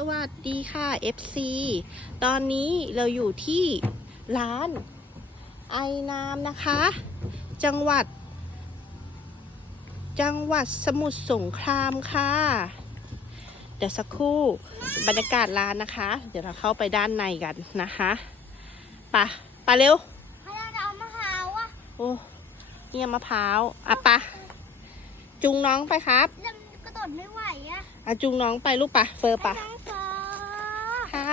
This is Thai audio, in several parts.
สวัสดีค่ะ FC ตอนนี้เราอยู่ที่ร้านไอน้ำนะคะ จังหวัด จังหวัดสมุทรสงครามค่ะ เดี๋ยวสักครู่บรรยากาศร้านนะคะ เดี๋ยวเราเข้าไปด้านในกันนะคะไปะปะเร็วไม่ได้จะเอามะพร้าวอะโอ้เนี่ยมะพร้าวอะปะจุงน้องไปครับ แล้วมันกระโดดไม่ไหวอะอะจุงน้องไปลูกปะเฟอร์ปะไอ้น้องฟ้า ค่ะ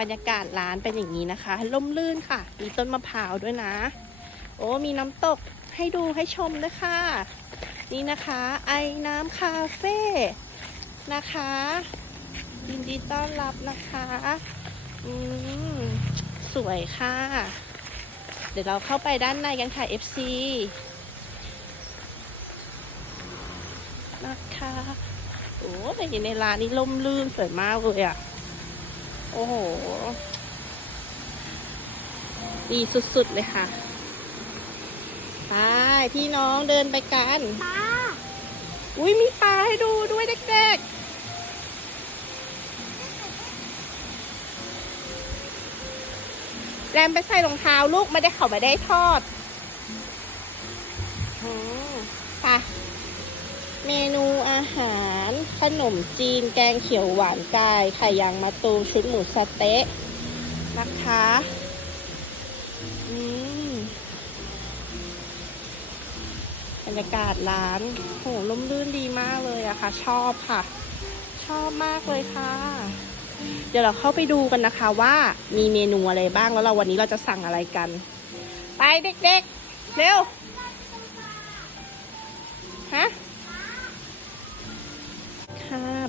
บรรยากาศร้านเป็นอย่างนี้นะคะล่มลื่นค่ะ มีต้นมะพร้าวด้วยนะ โอ้มีน้ำตกให้ดูให้ชมด้วยค่ะ นี่นะคะไอน้ำคาเฟ่นะคะยินดีต้อนรับนะคะอืมสวยค่ะ เดี๋ยวเราเข้าไปด้านในกันค่ะ FC นะคะโอ้แต่อยู่ในร้านนี้ล่มลื่นสวยมากเลยอะ โอ้โห ดีสุดๆเลยค่ะ ไป พี่น้องเดินไปกันป้าอุ้ยมีปลาให้ดูด้วยเด็กๆ แรมไปใส่รองเท้าลูกไม่ได้เขาไม่ได้ทอดอืมไปเมนูอาหาร ขนมจีน แกงเขียวหวานไก่ไข่ยางมะตูมชุดหมูสะเต๊ะนะคะอืมบรรยากาศร้าน โหร่มรื่นดีมากเลยอะค่ะ ชอบค่ะ ชอบมากเลยค่ะ เดี๋ยวเราเข้าไปดูกันนะคะว่ามีเมนูอะไรบ้างแล้วเราวันนี้เราจะสั่งอะไรกัน ไปเด็กๆ เร็ว ฮะ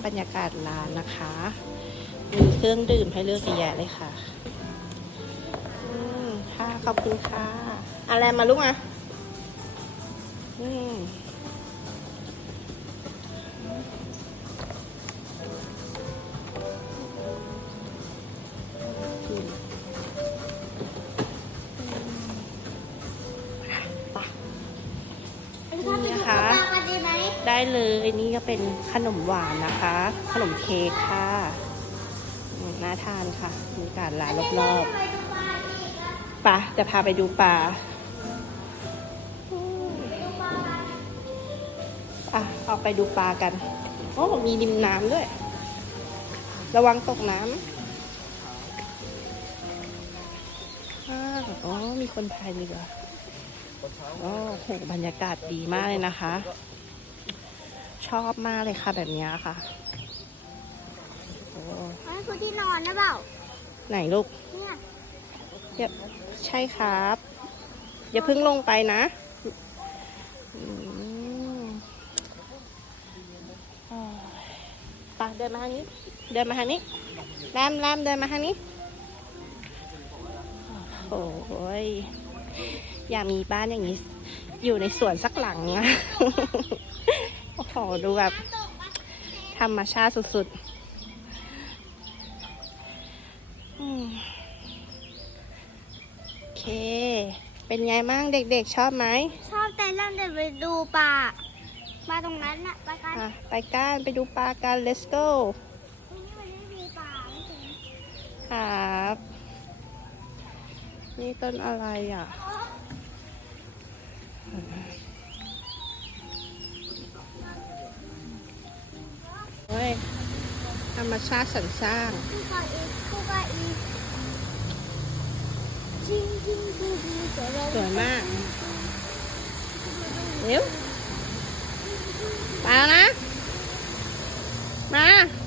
บรรยากาศร้านนะคะ มีเครื่องดื่มให้เลือกเยอะแยะเลยค่ะอืมค่ะขอบคุณค่ะ อะไรมาลูกมาอืม ได้เลย นี่ก็เป็นขนมหวานนะคะ ขนมเค้กค่ะน่าทานค่ะบรรยาการ้านรอบไปลาอีกอะๆปะจะพาไปดูปลาอืมไปดูปลากันอะออกไปดูปลากันโอ้มีริมน้ำด้วย ระวังตกน้ำอ๋อ มีคนพายเรือโอ้โหบรรยากาศดีมากเลยนะคะ ชอบมากเลยค่ะแบบเนี้ยค่ะโอ้อันนี้คือที่นอนนะเปล่า ไหนลูกเนี่ยอย่าใช่ครับ อย่าเพิ่งลงไปนะอืมโอ้ยไปเดินมาทางนี้ เดินมาทางนี้แรมแรมเดินมาทางนี้ โอ้โหยอยากมีบ้านอย่างนี้ อยู่ในสวนสักหลังอะ โอ้โห ดูแบบตกปะธรรมชาติสุดๆอืมโอเค เป็นไงบ้างเด็กๆ ชอบไหม ชอบแต่เริ่มเดินไปดูปลาปลาตรงนั้นน่ะไปกันอะไปกันไปดูปลากัน let's go ที่นี่มันไม่มีปลาไม่ใช่ครับ นี่ต้นอะไรอะ ธรรมชาติสรรสร้างผู้กากาอีจสวยมากเร็วไปแล้วนะ มา